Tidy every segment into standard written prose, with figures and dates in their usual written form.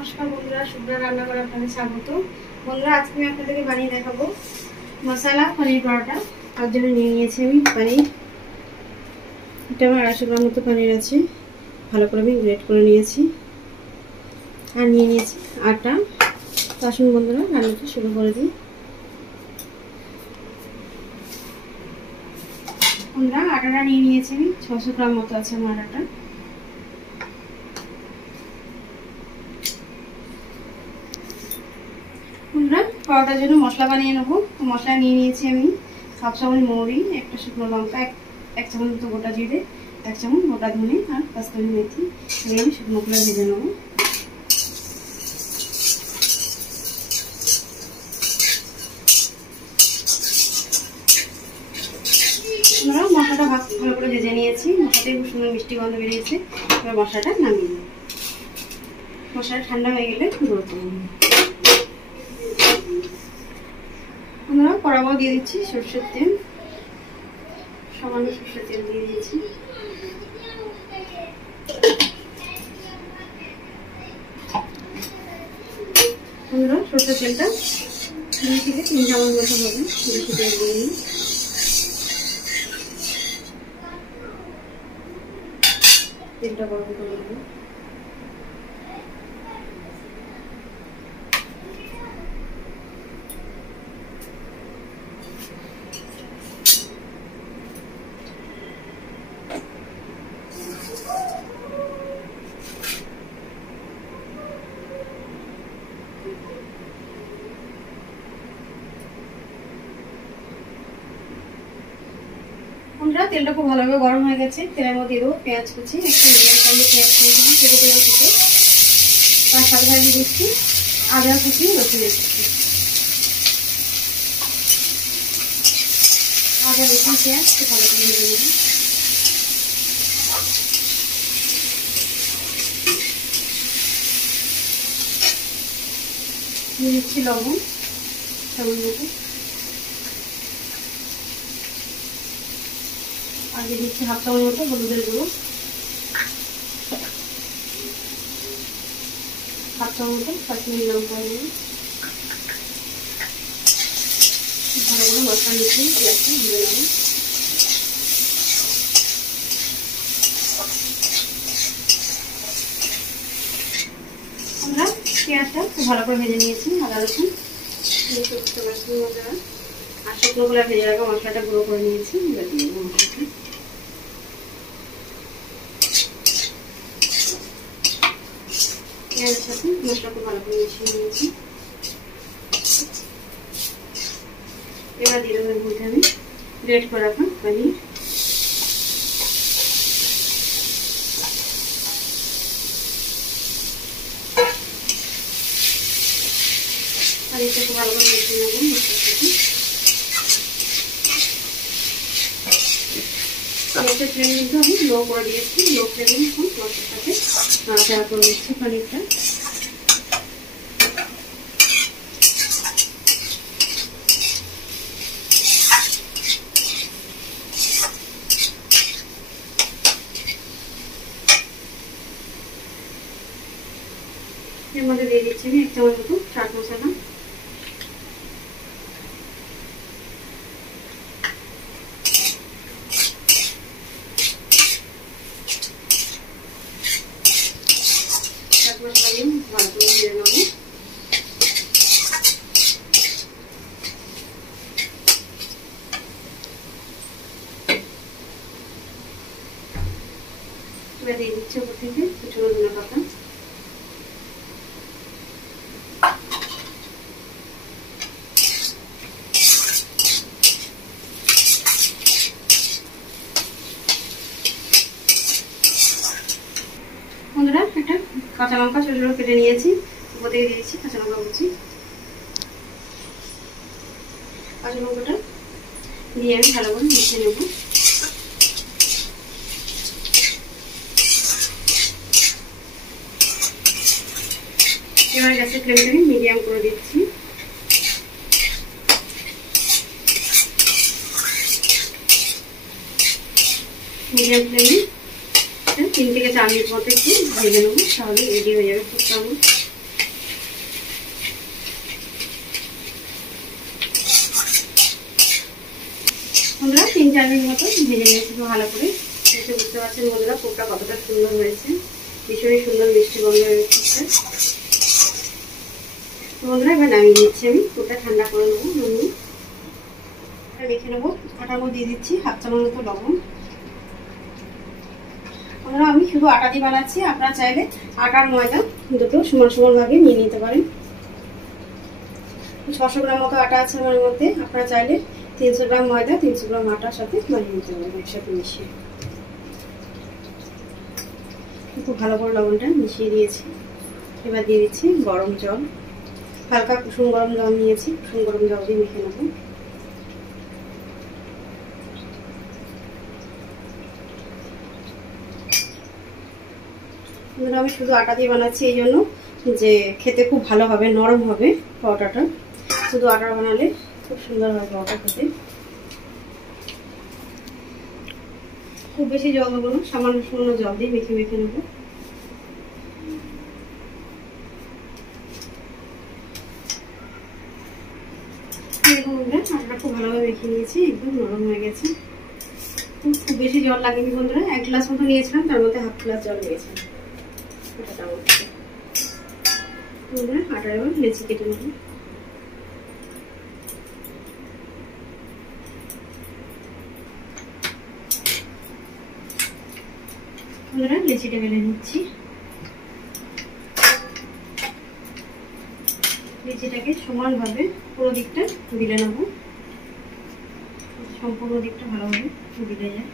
নমস্কার বন্ধুরা, শুভ্রা রান্না করে আপনাদের স্বাগত। বন্ধুরা, আজকে আমি আপনাদেরকে বানিয়ে দেখাবো মশলা পনির পরোটা। তার জন্য নিয়ে নিয়েছি আমি পনির। এটা আমার 250 গ্রাম মতো পনির আছে, ভালো করে আমি গ্রেট করে নিয়েছি। আর নিয়ে নিয়েছি আটা। তো আসুন বন্ধুরা, রান্নাটা শুরু করে দিই। বন্ধুরা, আটাটা নিয়ে নিয়েছি আমি 600 গ্রাম মতো আছে আমার আটা। বন্ধুরা, পরোটার জন্য মশলা বানিয়ে নেবো। তো মশলা নিয়ে নিয়েছি আমি 1 চামচ মৌরি, 1টা শুকনো লঙ্কা, 1 চামচ মতো গোটা জিরে, 1 চামচ গোটা ধনে আর কাস্তুরি মেথি দিয়ে আমি শুকনো করে ভেজে নেবো। আমরা মশলাটা ভালো করে ভেজে নিয়েছি। মশলাটাই খুব সুন্দর মিষ্টি গন্ধ বেরিয়েছে। এবার মশলাটা নামিয়ে নেব। মশলাটা ঠান্ডা হয়ে গেলে গুঁড়ো করে নেব। আমরা কড়াও দিয়ে দিচ্ছি সরষের তেল, সামান্য সরষের তেল দিয়ে দিয়েছি। আমরা সরষের তেলটা 2 থেকে 3 চামচ মতো হবে, বেশি তেল দিয়ে নিই। তেলটা গরম করে নেব। তেলটা খুব ভালোভাবে গরম হয়ে গেছে। তেলের মধ্যে দেবো পেঁয়াজ কুচি, একটা মিডিয়াম সাইজের পেঁয়াজ কুচি কেটে দেওয়া কুচি, তার সাথে সাথে দিচ্ছি আদা কুচি, রসুন কুচি। আদা রসুন পেঁয়াজ খুব ভালো করে ভেজে নেব। দিয়ে দিচ্ছি লবণ সামান্য মতো, আর দিয়ে দিচ্ছি 1/2 চামচ মতো হলুদের গুঁড়ো, 1/2 চামচ মতো কাশ্মীরি লঙ্কা গুঁড়ো। ভালো করে মশলা মিশিয়ে পেঁয়াজটা ভেজে নেব। আমরা পেঁয়াজটা খুব ভালো করে ভেজে নিয়েছি। আদা রসুন আর শুকনো করে ভেজে রাখা মশলাটা গুঁড়ো করে নিয়েছি। পেঁয়াজের সাথে মশলাটা ভালো করে মিশিয়ে নিয়েছি। এবার দিয়ে দেবো এর মধ্যে আমি গ্রেট করে রাখা পনির। আর এটা খুব ভালো করে মিশিয়ে নেবো মশলার সাথে। গ্যাসের ফ্লেম কিন্তু আমি লো করে দিয়েছি। লো ফ্লেমে এখন মশলার সাথে নাড়াচাড়া করে নিচ্ছি পনিরটা। এর মধ্যে দিয়ে দিচ্ছি আমি 1 চামচ মতো চাট মশলা। চাট মশলা দিয়ে ভালো করে ভেজে নেব। এবার দিয়ে দিচ্ছি ওপর থেকে কুচনো ধনে পাতা। বন্ধুরা, একটা কাঁচা লঙ্কা ছোট ছোট কেটে নিয়েছি, উপর থেকে দিয়ে দিচ্ছি কাঁচা লঙ্কা কুচি। কাঁচা লঙ্কাটা দিয়ে আমি ভালো করে মিশিয়ে নেব। এবার গ্যাসের ফ্লেমটাকে মিডিয়াম করে দিচ্ছি। মিডিয়াম ফ্লেমে 3 থেকে 4 মিনিট মতো একটু ভেজে নেবো, তাহলে রেডি হয়ে যাবে ফুটটা আমার। 3-4 মিনিট মতো ভেজে নিয়েছি ভালো করে। দেখে বুঝতে পারছেন বন্ধুরা পুরটা কতটা সুন্দর হয়েছে, ভীষণই সুন্দর মিষ্টি গন্ধ বেরোচ্ছে। বন্ধুরা এবার নামিয়ে নিচ্ছি আমি, পুরটা ঠান্ডা করে নেবো। মেখে নেবো। আটার মধ্যে দিয়ে দিচ্ছি 1/2 চামচ মতো লবণ। বন্ধুরা আমি শুধু আটা দিয়ে বানাচ্ছি, আপনারা চাইলে আটার ময়দা দুটো সমান সমান ভাবে নিয়ে নিতে পারেন। 600 গ্রাম মতো আটা আছে আমার মধ্যে, আপনারা চাইলে 300 গ্রাম ময়দা 300 গ্রাম আটার সাথে বানিয়ে নিতে পারেন একসাথে মিশিয়ে। খুব ভালো করে লবণটা মিশিয়ে দিয়েছি। এবার দিয়ে দিচ্ছি গরম জল, হালকা কুসুম গরম জল নিয়েছি, কুসুম গরম জল দিয়ে মেখে নেব। আমি শুধু আটা দিয়ে বানাচ্ছি এই জন্য যে খেতে খুব ভালো হবে, নরম হবে পরোটাটা। শুধু আটা বানালে খুব সুন্দর হবে পরোটা খেতে। খুব বেশি জল দেবো না, সামান্য সামান্য জল দিয়ে মেখে মেখে নেব। আটাটা খুব ভালোভাবে মেখে নিয়েছি, একদম নরম হয়ে গেছে। খুব বেশি জল লাগেনি বন্ধুরা, 1 গ্লাস মতো নিয়েছিলাম, তার মধ্যে 1/2 গ্লাস জল দিয়েছিলাম। আটার এবার লেচি কেটে নেব। লেচিটা বেলে নিচ্ছি। লেচিটাকে সমানভাবে পুরো দিকটা বিলে নেব, সম্পূর্ণ দিকটা ভালোভাবে বিলে যায়।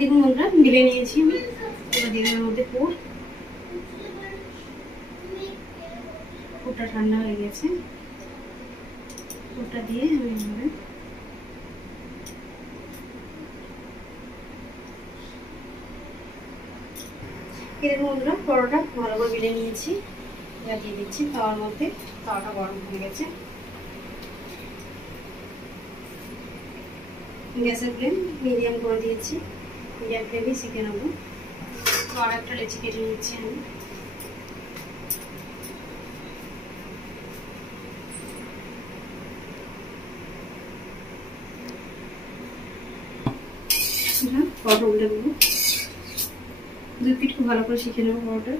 দেখুন বন্ধুরা বিলে নিয়েছি আমি। এবার দিয়ে দেওয়ার মধ্যে পুরটা ঠান্ডা হয়ে গেছে। পুরটা দিয়ে আমি এভাবে এরকম বন্ধুরা পরোটা ভালো করে বেলে নিয়েছি। এবার দিয়ে দিচ্ছি তাওয়ার মধ্যে। তাওয়াটা গরম হয়ে গেছে। গ্যাসের ফ্লেম মিডিয়াম করে দিয়েছি, মিডিয়াম ফ্লেমে শিখে নেবো। তো আর একটা লেচি কেটে নিচ্ছি আমি। পরোটা উল্টে দেবো। 2 পিঠ খুব ভালো করে শিখে নেবো পরোটা।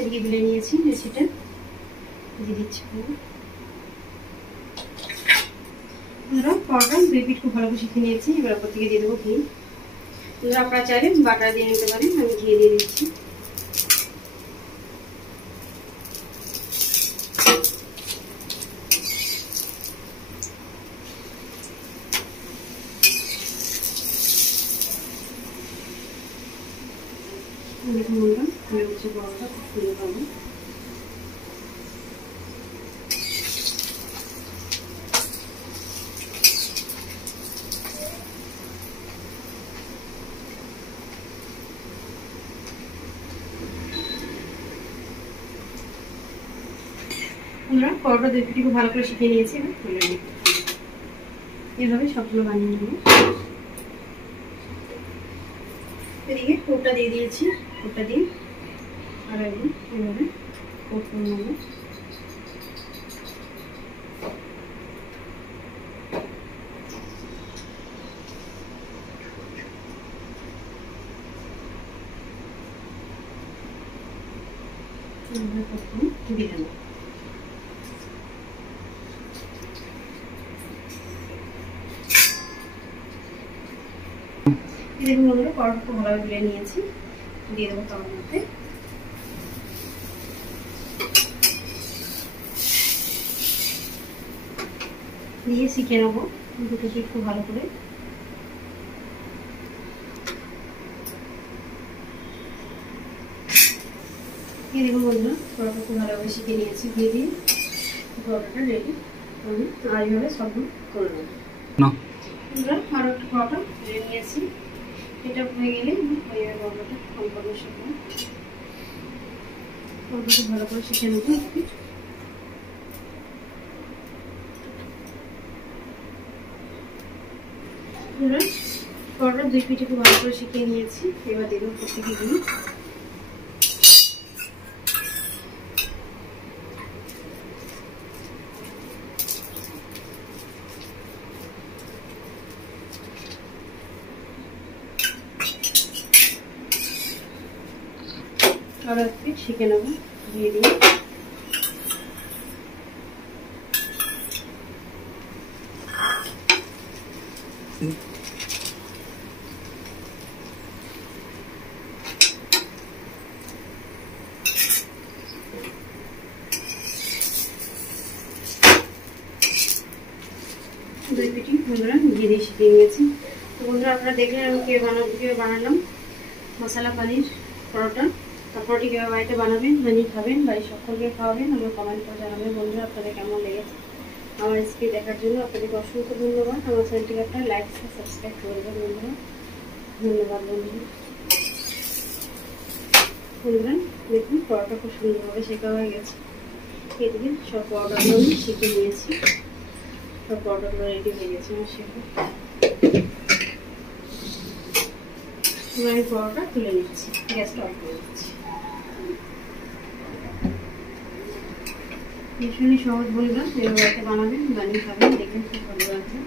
এদিকে বেলে নিয়েছি, লেচিটা দিয়ে দিচ্ছি। পরোটা 2 পিঠ খুব ভালো করে শিখে নিয়েছি। এবার ওপর থেকে দিয়ে দেবো ঘি। আপনারা চাইলে বাটার দিয়ে নিতে পারেন, আমি ঘি দিয়ে দিচ্ছি। দেখুন বন্ধুরা হয়ে গেছে পরোটা, খুব সুন্দর হবে। আমরা পরোটা 2 পিঠ খুব ভালো করে শিখে নিয়েছি। এভাবে সবগুলো বানিয়ে নেব। এদিকে পুরটা দিয়ে দিয়েছি, পুরটা দিয়ে আর একদম এভাবে কোট করে নেব। দিয়ে দেবো। দেখুন বন্ধুরা পরোটা খুব ভালোভাবে বেলে নিয়েছি, দিয়ে দেবো তার মধ্যে। দিয়ে শিখে নেবো দুটো পিঠ খুব ভালো করে। দেখুন বন্ধুরা পরোটা খুব ভালোভাবে শিখে নিয়েছি, দিয়ে দিয়ে পরোটাটা রেডি। আমি আর এইভাবে সবগুলো করে নেবো। বন্ধুরা আরও একটা পরোটা বেলে নিয়েছি, এটা হয়ে গেলে হয়ে যাবে পরোটাটা সম্পূর্ণ শিখবো। পরোটা খুব ভালো করে শিখে নেবো। পরোটা 2 পিঠে খুব ভালো করে শিখিয়ে নিয়েছি। এবার দেবো প্রত্যেকে দিন। আরো এক পিঠ শিখে নেবো, দিয়ে দিই। দুই পিঠি বন্ধুরা ঘি দিয়ে শিখিয়ে নিয়েছি। তো বন্ধুরা আপনারা দেখলেন আমি কীভাবে বানালাম মশলা পানির পরোটা। পরোটা কীভাবে বাড়িতে বানাবেন, বানিয়ে খাবেন, বাড়ির সকলকে খাওয়াবেন, আমার কমেন্ট করে জানাবেন বন্ধুরা আপনাদের কেমন লেগেছে। আমার রেসিপি দেখার জন্য আপনাদেরকে অসংখ্য ধন্যবাদ। আমার চ্যানেলটিকে আপনারা লাইক সাবস্ক্রাইব করবেন বন্ধুরা। ধন্যবাদ বন্ধুরা। বন্ধুরা দেখুন পরোটা খুব সুন্দরভাবে শেখা হয়ে গেছে। এদিকে সব পরোটাগুলো আমি শিখে নিয়েছি। সব পরোটাগুলো রেডি হয়ে গেছে আমার শেখা। এবার আমি পরোটা তুলে নিচ্ছি, গ্যাসটা অফ করে দিচ্ছি। ভীষণই সহজ বন্ধুরা, এভাবে বানাবেন, বানিয়ে খাবেন, দেখবেন খুব ভালো লাগবে।